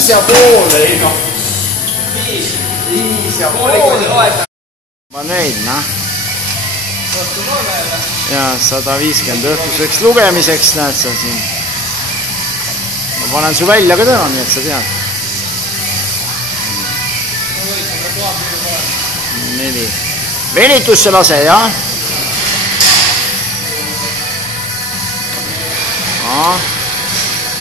5,5 ei noh. 5,5. Ma neid, noh. Ja 150 õhtuseks lugemiseks näed sa siin. Ma panen su välja ka täna, nii et sa tead. 4. Venitusse lase, jah?